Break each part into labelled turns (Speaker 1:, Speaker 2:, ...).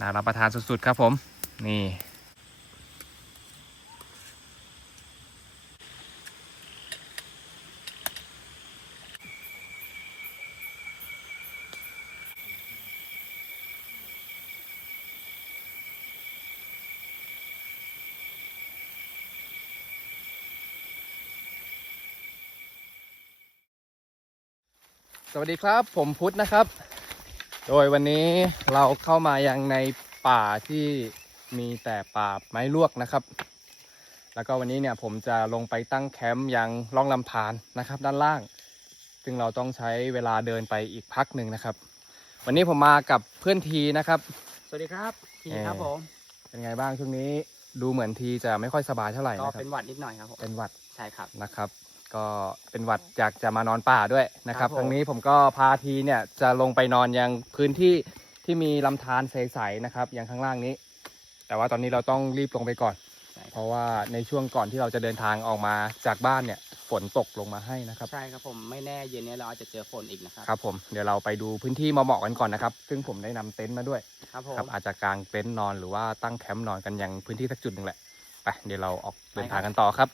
Speaker 1: น่ารับประทานสุดๆครับผม นี่ สวัสดีครับ ผมพุทธนะครับ โดยวันนี้เราเข้ามายังในป่าที่มีแต่ป่าไม้ลวกนะครับ แล้วก็วันนี้เนี่ยผมจะลงไปตั้งแคมป์ยังล่องลำธารนะครับ ด้านล่าง ซึ่งเราต้องใช้เวลาเดินไปอีกพักหนึ่งนะครับ วันนี้ผมมากับเพื่อนทีนะครับ
Speaker 2: สวัสดีครับที
Speaker 1: เอ่อ
Speaker 2: ครับผม
Speaker 1: เป็นไงบ้างช่วงนี้ ดูเหมือนทีจะไม่ค่อยสบายเท่าไหร่
Speaker 2: ก็
Speaker 1: นะครับ
Speaker 2: เป็นหวัดนิดหน่อยครับผม
Speaker 1: เป็นหวัด
Speaker 2: ใช่ครับ
Speaker 1: นะครับ ก็เป็นหวัดอยากจะมานอนป่าด้วยนะครับ
Speaker 2: ครับผม
Speaker 1: ครั้งนี้ผมก็พาทีเนี่ยจะลงไปนอนยังพื้นที่ที่มีลำธารใสๆนะครับอย่างข้างล่างนี้ แต่ว่าตอนนี้เราต้องรีบลงไปก่อน
Speaker 2: ใช่
Speaker 1: เพ
Speaker 2: ครับ
Speaker 1: ราะว่าในช่วงก่อนที่เราจะเดินทางออกมาจากบ้านเนี่ยฝนตกลงมาให้นะครับ
Speaker 2: ใช่ครับผมไม่แน่เย็นนี้เราอาจจะเจอฝนอีกนะครับ
Speaker 1: ครับผมเดี๋ยวเราไปดูพื้นที่เหมาะๆกันก่อนนะครับ ซึ่งผมได้นำเต็นท์มาด้วย
Speaker 2: ครับผม
Speaker 1: ครับอาจจะกางเต็นท์นอนหรือว่าตั้งแคมป์นอนกันยังพื้นที่สักจุดหนึ่งแหละไปเดี๋ยวเราออกเดินทางกันต่อครับ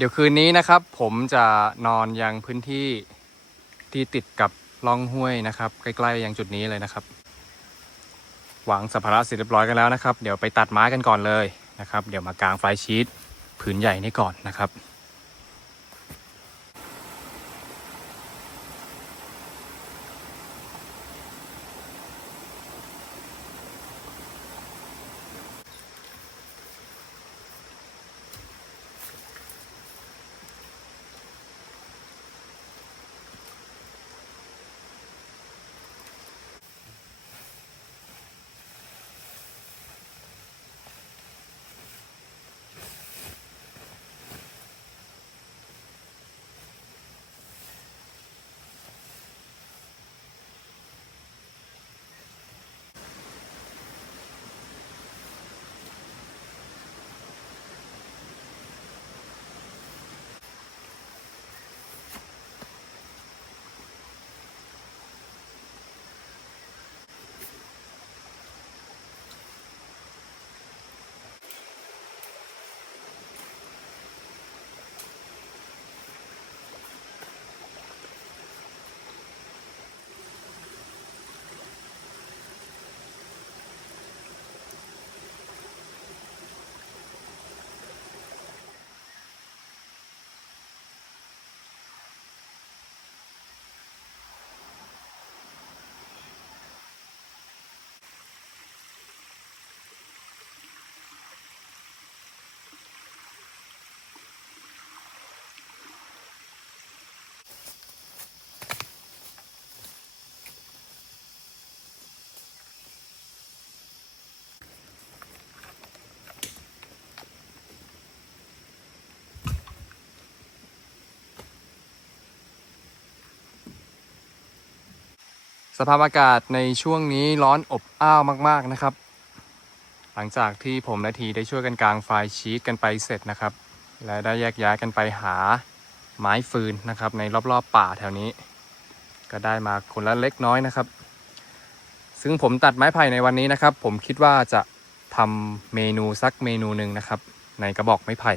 Speaker 1: เดี๋ยวคืนนี้นะครับ ผมจะนอนยังพื้นที่ที่ติดกับล่องห้วยนะครับ ใกล้ๆยังจุดนี้เลยนะครับ วางสัมภาระเสร็จเรียบร้อยกันแล้วนะครับ เดี๋ยวไปตัดไม้กันก่อนเลยนะครับ เดี๋ยวมากางไฟชีตผืนใหญ่นี่ก่อนนะครับ สภาพอากาศในช่วงนี้ร้อนอบอ้าวมาก ๆนะครับ หลังจากที่ผมและทีได้ช่วยกันกางไฟชีตกันไปเสร็จนะครับ และได้แยกย้ายกันไปหาไม้ฟืนนะครับ ในรอบๆป่าแถวนี้ ก็ได้มาคนละเล็กน้อยนะครับ ซึ่งผมตัดไม้ไผ่ในวันนี้นะครับ ผมคิดว่าจะทำเมนูสักเมนูหนึ่งนะครับ ในกระบอกไม้ไผ่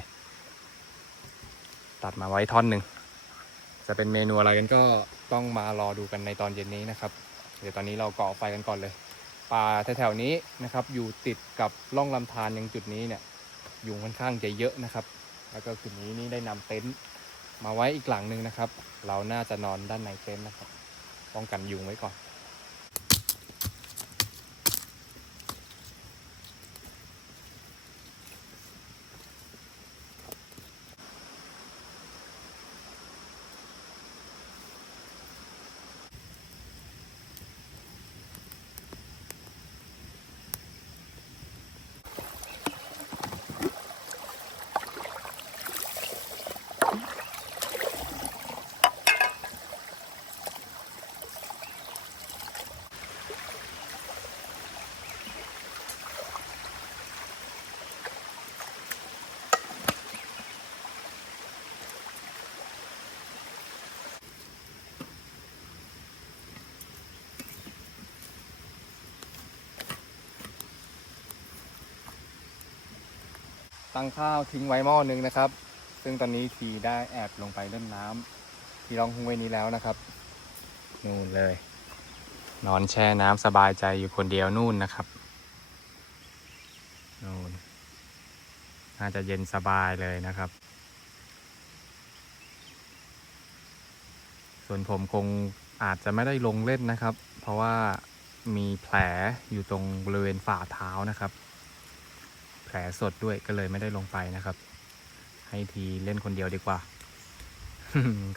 Speaker 1: ตัดมาไว้ท่อนหนึ่งจะเป็นเมนูอะไรกันก็ต้องมารอดูกันในตอนเย็นนี้นะครับ เดี๋ยวตอนนี้เราก่อไฟกันก่อนเลยป่าแถวๆนี้นะครับ อยู่ติดกับล่องลำธารยังจุดนี้เนี่ยยุงค่อนข้างจะเยอะนะครับ แล้วก็คืนนี้นี่ได้นำเต็นท์มาไว้อีกหลังหนึ่งนะครับ เราน่าจะนอนด้านในเต็นท์นะครับ ป้องกันยุงไว้ก่อน ตั้งข้าวทิ้งไว้หม้อนึงนะครับ ซึ่งตอนนี้ทีได้แอบลงไปเล่นน้ำที่ร่องห้วยนี้แล้วนะครับ นู่นเลย นอนแช่น้ำสบายใจอยู่คนเดียวนู่นนะครับนู่นน่าจะเย็นสบายเลยนะครับ ส่วนผมคงอาจจะไม่ได้ลงเล่นนะครับ เพราะว่ามีแผลอยู่ตรงบริเวณฝ่าเท้านะครับ แผลสดด้วยก็เลยไม่ได้ลงไปนะครับ ให้ทีเล่นคนเดียวดีกว่า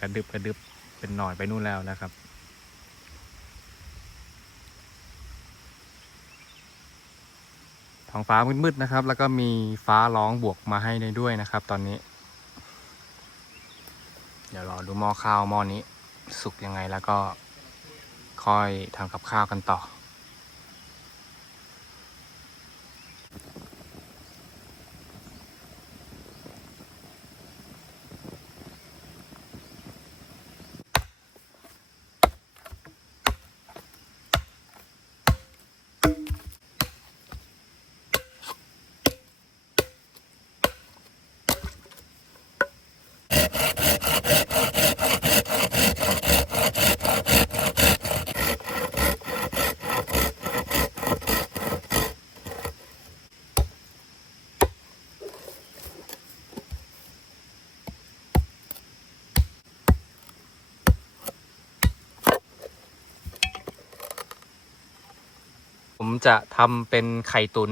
Speaker 1: กระดึบกระดึบเป็นหน่อยไปนู่นแล้วนะครับ ท้องฟ้ามืดๆนะครับ แล้วก็มีฟ้าร้องบวกมาให้ในด้วยนะครับ ตอนนี้ เดี๋ยวรอดูหม้อข้าวหม้อนี้ สุกยังไงแล้วก็ค่อยทำกับข้าวกันต่อ จะทำเป็นไข่ตุ๋น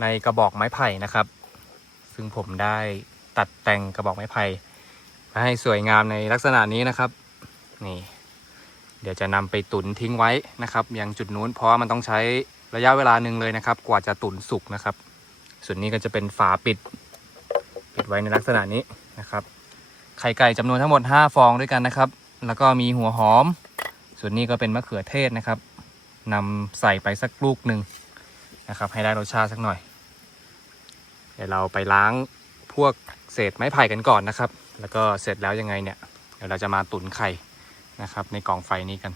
Speaker 1: ในกระบอกไม้ไผ่นะครับ ซึ่งผมได้ตัดแต่งกระบอกไม้ไผ่มาให้สวยงามในลักษณะนี้นะครับ นี่ เดี๋ยวจะนำไปตุ๋นทิ้งไว้นะครับ ยังจุดนู้นเพราะมันต้องใช้ระยะเวลาหนึ่งเลยนะครับ กว่าจะตุ๋นสุกนะครับ ส่วนนี้ก็จะเป็นฝาปิด ปิดไว้ในลักษณะนี้นะครับ ไข่ไก่จำนวนทั้งหมด 5 ฟองด้วยกันนะครับ แล้วก็มีหัวหอม ส่วนนี้ก็เป็นมะเขือเทศนะครับ นำใส่ไปสักลูกหนึ่งนะครับ ให้ได้รสชาติสักหน่อย เดี๋ยวเราไปล้างพวกเศษไม้ไผ่กันก่อนนะครับ แล้วก็เสร็จแล้วยังไงเนี่ย เดี๋ยวเราจะมาตุ๋นไข่นะครับ ในกล่องไฟนี้กัน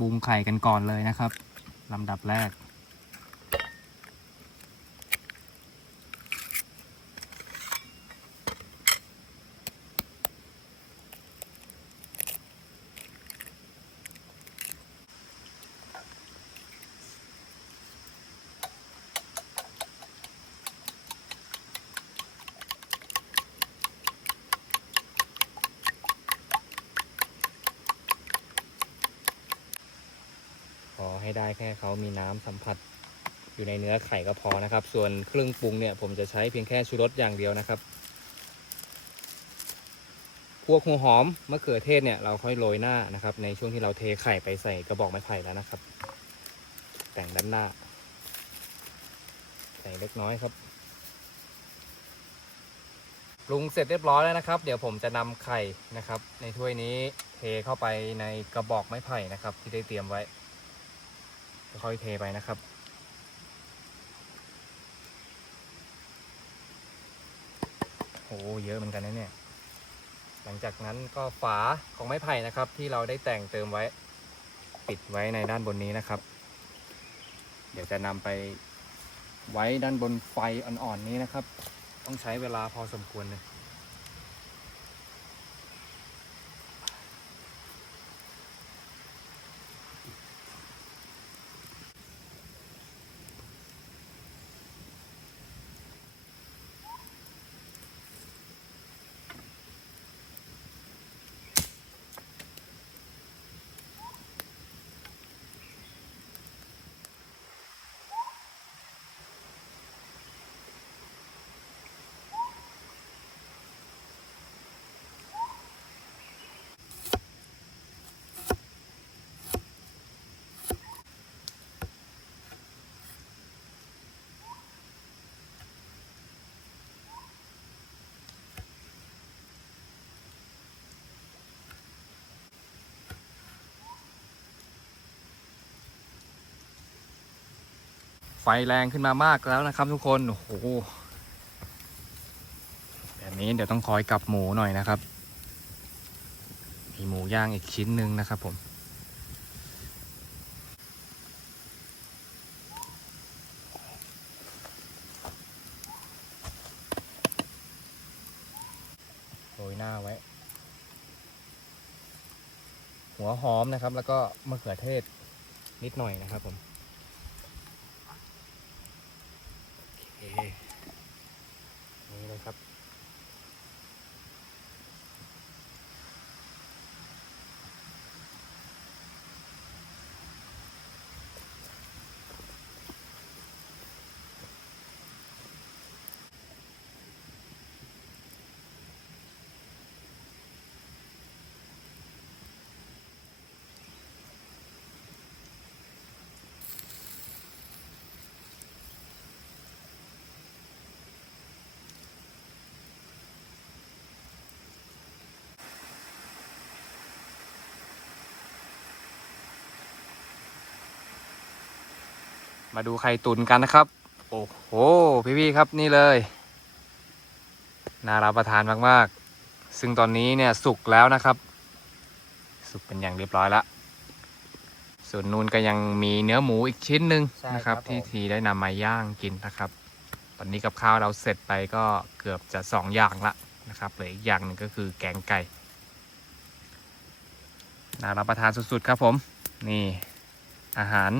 Speaker 1: บุงไข่กันก่อนเลยนะครับลำดับแรก ค่เขามีน้ำสัมผัสอยู่ในเนื้อไข่ก็พอนะครับ ส่วนเครื่องปรุงเนี่ยผมจะใช้เพียงแค่ชูรสอย่างเดียวนะครับ พวกหัวหอมมะเขือเทศเนี่ยเราค่อยโรยหน้านะครับ ในช่วงที่เราเทไข่ไปใส่กระบอกไม้ไผ่แล้วนะครับ แต่งด้านหน้า ใส่เล็กน้อยครับปรุงเสร็จเรียบร้อยแล้วนะครับ เดี๋ยวผมจะนำไข่นะครับ ในถ้วยนี้เทเข้าไปในกระบอกไม้ไผ่นะครับ ที่ได้เตรียมไว้ ค่อยเทไปนะครับ โอ้เยอะเหมือนกันนะเนี่ย หลังจากนั้นก็ฝาของไม้ไผ่นะครับ ที่เราได้แต่งเติมไว้ปิดไว้ในด้านบนนี้นะครับ เดี๋ยวจะนำไปไว้ด้านบนไฟอ่อนๆนี้นะครับ ต้องใช้เวลาพอสมควรเลย ฟแรงขึ้นมามากแล้วนะครับ ทุกคนโอ้โหแบบนี้เดี๋ยวต้องคอยกลับหมูหน่อยนะครับ มีหมูย่างอีกชิ้นหนึ่งนะครับผมโรยหน้าไว้ หัวหอมนะครับ แล้วก็มะเขือเทศนิดหน่อยนะครับผม โอเคนี่เลยครับ มาดูไข่ตุนกันนะครับ โอ้โห พี่ๆครับนี่เลย น่ารับประทานมากๆ ซึ่งตอนนี้เนี่ยสุกแล้วนะครับ สุกเป็นอย่างเรียบร้อยแล้วส่วนนูนก็ยังมีเนื้อหมูอีกชิ้นหนึ่ง
Speaker 2: ใช่
Speaker 1: นะครับ
Speaker 2: ครับผม
Speaker 1: ที่ทีได้นำมาย่างกินนะครับ ตอนนี้กับข้าวเราเสร็จไปก็เกือบจะสองอย่างละนะครับเหลืออีกอย่างหนึ่งก็คือแกงไก่น่ารับประทานสุดๆครับผม นี่อาหาร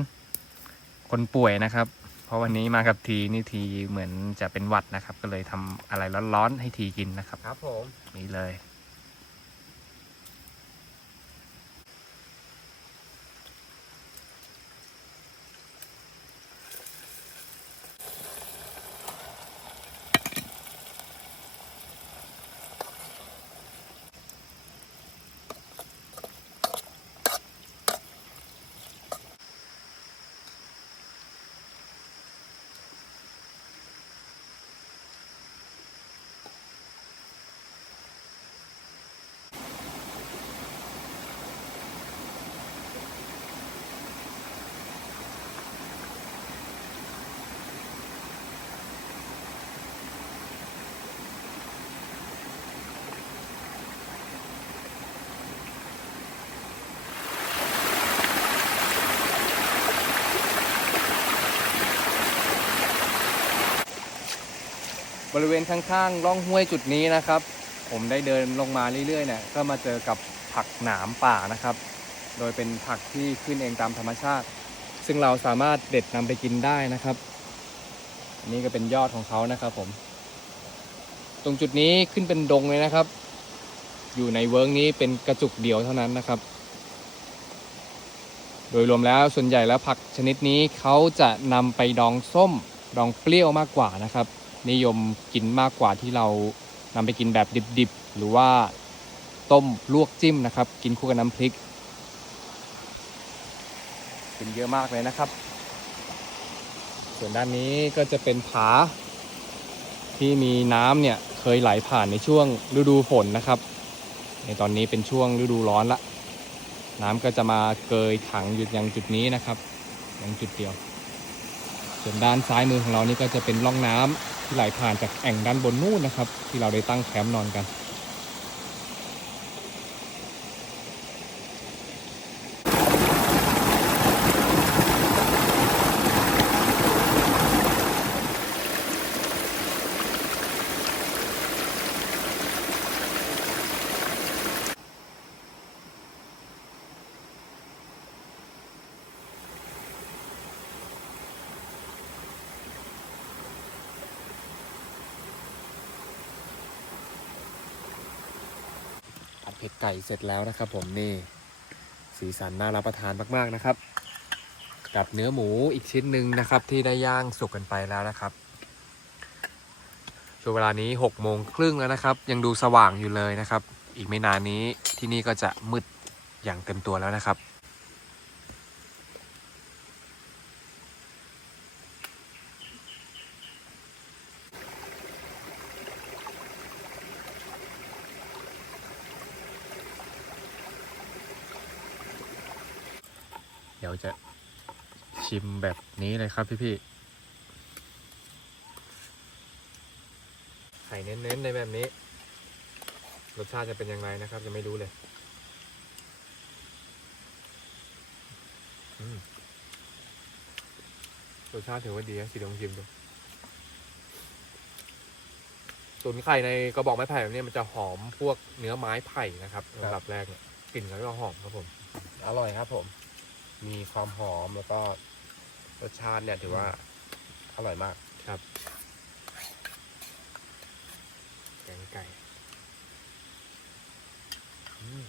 Speaker 1: คนป่วยนะครับ เพราะวันนี้มากับทีนี่ทีเหมือนจะเป็นหวัดนะครับ ก็เลยทำอะไรร้อนๆให้ทีกินนะครับ
Speaker 2: ครับผม
Speaker 1: นี่เลย ริเวณข้างๆร่องห้วยจุดนี้นะครับ ผมได้เดินลงมาเรื่อยๆเนี่ยก็มาเจอกับผักหนามป่านะครับ โดยเป็นผักที่ขึ้นเองตามธรรมชาติ ซึ่งเราสามารถเด็ดนำไปกินได้นะครับอันนี่ก็เป็นยอดของเขานะครับผม ตรงจุดนี้ขึ้นเป็นดงเลยนะครับ อยู่ในเวิร์กนี้เป็นกระจุกเดียวเท่านั้นนะครับ โดยรวมแล้วส่วนใหญ่แล้วผักชนิดนี้เขาจะนำไปดองส้ม ดองเปรี้ยวมากกว่านะครับ นิยมกินมากกว่าที่เรานำไปกินแบบดิบๆ หรือว่าต้มลวกจิ้มนะครับ กินคู่กับน้ำพริก กินเยอะมากเลยนะครับ ส่วนด้านนี้ก็จะเป็นผา ที่มีน้ำเนี่ยเคยไหลผ่านในช่วงฤดูฝนนะครับ ในตอนนี้เป็นช่วงฤดูร้อนละน้ำก็จะมาเกยถังอยู่ยังจุดนี้นะครับยังจุดเดียว ส่วนด้านซ้ายมือของเรานี่ก็จะเป็นร่องน้ำ ที่ไหลผ่านจากแอ่งด้านบนนู่นนะครับ ที่เราได้ตั้งแคมป์นอนกัน เผ็ดไก่เสร็จแล้วนะครับ ผมนี่สีสันน่ารับประทานมากๆนะครับ กับเนื้อหมูอีกชิ้นหนึ่งนะครับ ที่ได้ย่างสุกกันไปแล้วนะครับช่วงเวลานี้6กโมงครึ่งแล้วนะครับ ยังดูสว่างอยู่เลยนะครับ อีกไม่นานนี้ที่นี่ก็จะมืดอย่างเต็มตัวแล้วนะครับ ดี๋ยวจะชิมแบบนี้เลยครับพี่พี่ไข่เน้นๆในแบบนี้ รสชาติจะเป็นอย่างไรนะครับยังไม่รู้เลยรสชาติถือว่าดีนะสีลองชิมดูตุ๋นไข่ในกระบอกไม้ไผ่แบบนี้มันจะหอมพวกเนื้อไม้ไผ่นะครับ
Speaker 2: ระ
Speaker 1: ดับแรกเนี่ยกลิ่นก็จะหอมครับผม
Speaker 2: อร่อยครับผม มีความหอมแล้วก็รสชาติเนี่ยถือว่าอร่อยมาก
Speaker 1: ครับแกงไก่อืม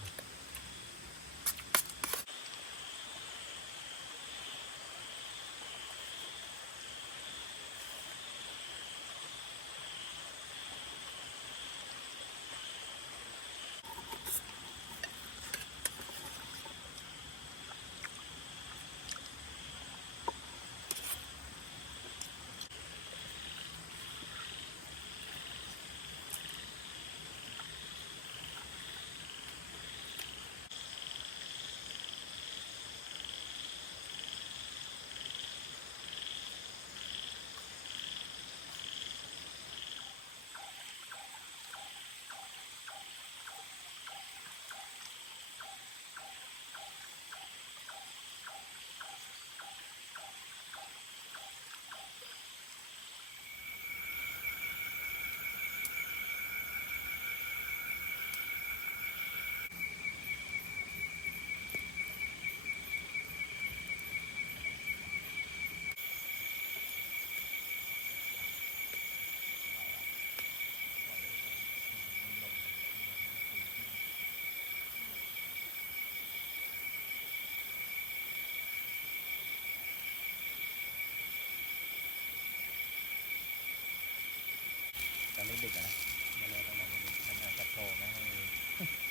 Speaker 2: ตอนเด็กๆอะนะไม่แน่ตอนนั้นมันอาจจะโผล่มาใน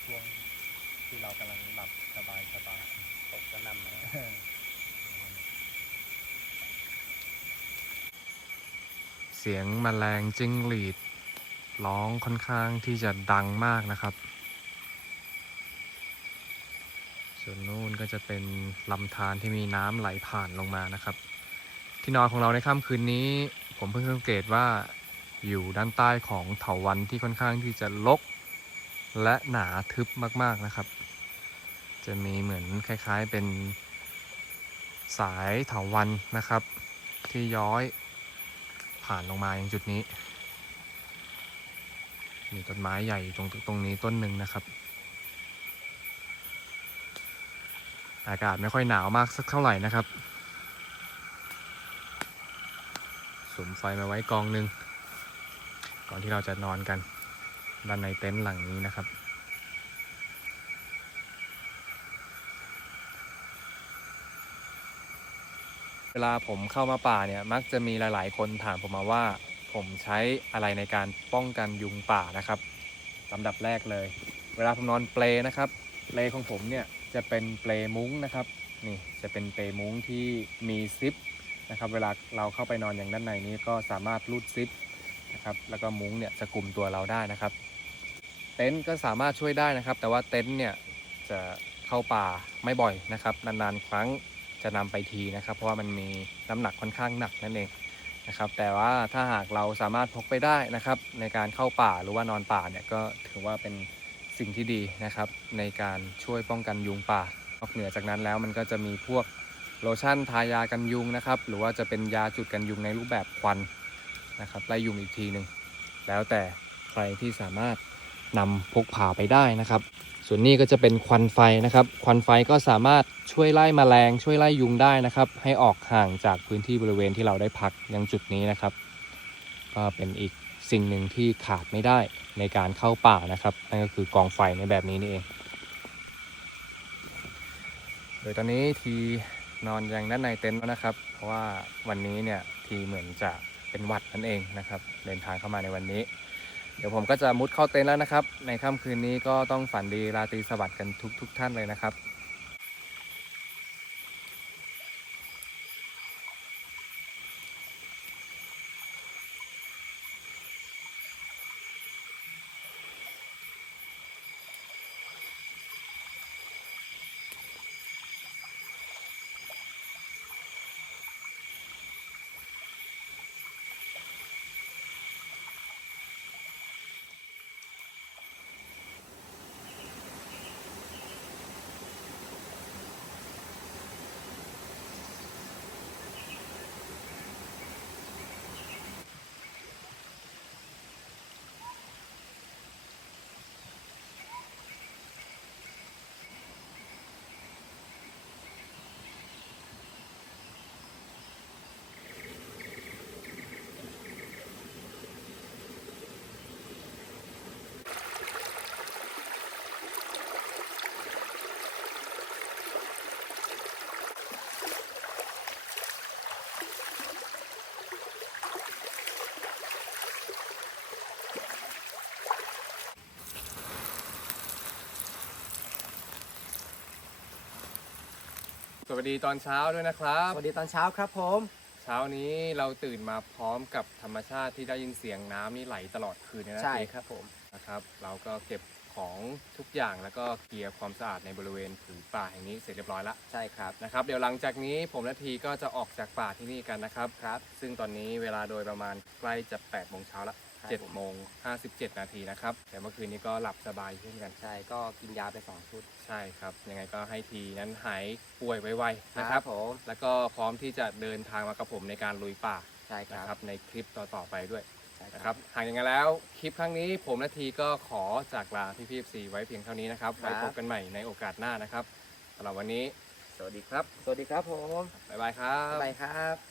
Speaker 2: ช่วงที่เรากำลังหลับสบายสบายตกกระหนำเลย
Speaker 1: เสียงแมลงจิ้งหรีดร้องค่อนข้างที่จะดังมากนะครับ ส่วนนู้นก็จะเป็นลำธารที่มีน้ำไหลผ่านลงมานะครับ ที่นอนของเราในค่ำคืนนี้ ผมเพิ่งสังเกตว่าอยู่ด้านใต้ของเถาวัลย์ที่ค่อนข้างที่จะรกและหนาทึบมากๆนะครับ จะมีเหมือนคล้ายๆเป็นสายเถาวัลย์นะครับ ที่ย้อย ผ่านลงมาอย่างจุดนี้ มีต้นไม้ใหญ่ตรงตรงนี้ต้นหนึ่งนะครับ อากาศไม่ค่อยหนาวมากสักเท่าไหร่นะครับสุมไฟมาไว้กองหนึ่งก่อนที่เราจะนอนกันด้านในเต็นท์หลังนี้นะครับ ลาผมเข้ามาป่าเนี่ยมักจะมีหลาย ๆ คนถามผมมาว่า ผมใช้อะไรในการป้องกันยุงป่านะครับลำดับแรกเลย เวลาผมนอนเปลนะครับเปลของผมเนี่ยจะเป็นเปลมุ้งนะครับนี่จะเป็นเปลมุ้งที่มีซิปนะครับเวลาเราเข้าไปนอนอย่างด้านในนี้ก็สามารถรูดซิปนะครับแล้วก็มุ้งเนี่ยจะกลุ่มตัวเราได้นะครับ เต็นท์ก็สามารถช่วยได้นะครับ แต่ว่าเต็นท์เนี่ยจะเข้าป่าไม่บ่อยนะครับนานๆครั้ง จะนำไปทีนะครับ เพราะว่ามันมีน้ำหนักค่อนข้างหนักนั่นเองนะครับ แต่ว่าถ้าหากเราสามารถพกไปได้นะครับ ในการเข้าป่าหรือว่านอนป่าเนี่ยก็ถือว่าเป็นสิ่งที่ดีนะครับ ในการช่วยป้องกันยุงป่านอกเหนือจากนั้นแล้วมันก็จะมีพวกโลชั่นทายากันยุงนะครับ หรือว่าจะเป็นยาจุดกันยุงในรูปแบบควันนะครับไล่ยุงอีกทีหนึ่งแล้วแต่ใครที่สามารถนำพกพาไปได้นะครับ ส่วนนี้ก็จะเป็นควันไฟนะครับ ควันไฟก็สามารถช่วยไล่แมลงช่วยไล่ยุงได้นะครับ ให้ออกห่างจากพื้นที่บริเวณที่เราได้พักยังจุดนี้นะครับ ก็เป็นอีกสิ่งหนึ่งที่ขาดไม่ได้ในการเข้าป่านะครับ นั่นก็คือกองไฟในแบบนี้นี่เอง โดยตอนนี้ทีนอนยังด้านในเต็นท์แล้วนะครับ เพราะว่าวันนี้เนี่ยทีเหมือนจะเป็นวัดนั่นเองนะครับ เดินทางเข้ามาในวันนี้ เดี๋ยวผมก็จะมุดเข้าเต็นท์แล้วนะครับ ในค่ำคืนนี้ก็ต้องฝันดีราตรีสวัสดิ์กันทุกทุกๆท่านเลยนะครับ สวัสดีตอนเช้าด้วยนะครับ
Speaker 2: สวัสดีตอนเช้าครับผม
Speaker 1: เช้านี้เราตื่นมาพร้อมกับธรรมชาติที่ได้ยินเสียงน้ำนี่ไหลตลอดคืนเลยนะ
Speaker 2: ใช่
Speaker 1: เจ๊
Speaker 2: ครับผม
Speaker 1: นะครับ เราก็เก็บ ของทุกอย่างแล้วก็เคลียร์ความสะอาดในบริเวณผืนป่าแห่งนี้เสร็จเรียบร้อยแล้ว
Speaker 2: ใช่ครับ
Speaker 1: นะครับเดี๋ยวหลังจากนี้ผมและทีก็จะออกจากป่าที่นี่กันนะครับ
Speaker 2: ครับ
Speaker 1: ซึ่งตอนนี้เวลาโดยประมาณใกล้จะ8โมงเช้าละ
Speaker 2: ครับผม
Speaker 1: 7โมง57นาทีนะครับแต่เมื่อคืนนี้ก็หลับสบายเช่นกัน
Speaker 2: ใช่ก็กินยาไปสองชุด
Speaker 1: ใช่ครับ ยังไงก็ให้ทีนั้นหายป่วยไวๆนะครับ
Speaker 2: ผม
Speaker 1: แล้วก็พร้อมที่จะเดินทางมากับผมในการลุยป่า
Speaker 2: ใช่ค
Speaker 1: นะ
Speaker 2: รับ
Speaker 1: ครับในคลิปต่อๆไปด้วย
Speaker 2: ใช่
Speaker 1: นะครับหากอย่างนั้นแล้วคลิปครั้งนี้ผมและทีก็ขอจากลาพี่พีซีไว้เพียงเท่านี้นะครับ
Speaker 2: ครับ
Speaker 1: ไว้พบกันใหม่ในโอกาสหน้านะครับสำหรับวันนี้สวัสดีครับ
Speaker 2: สวัสดีครับผม
Speaker 1: บ๊ายบายครับ
Speaker 2: บ๊ายบายครับ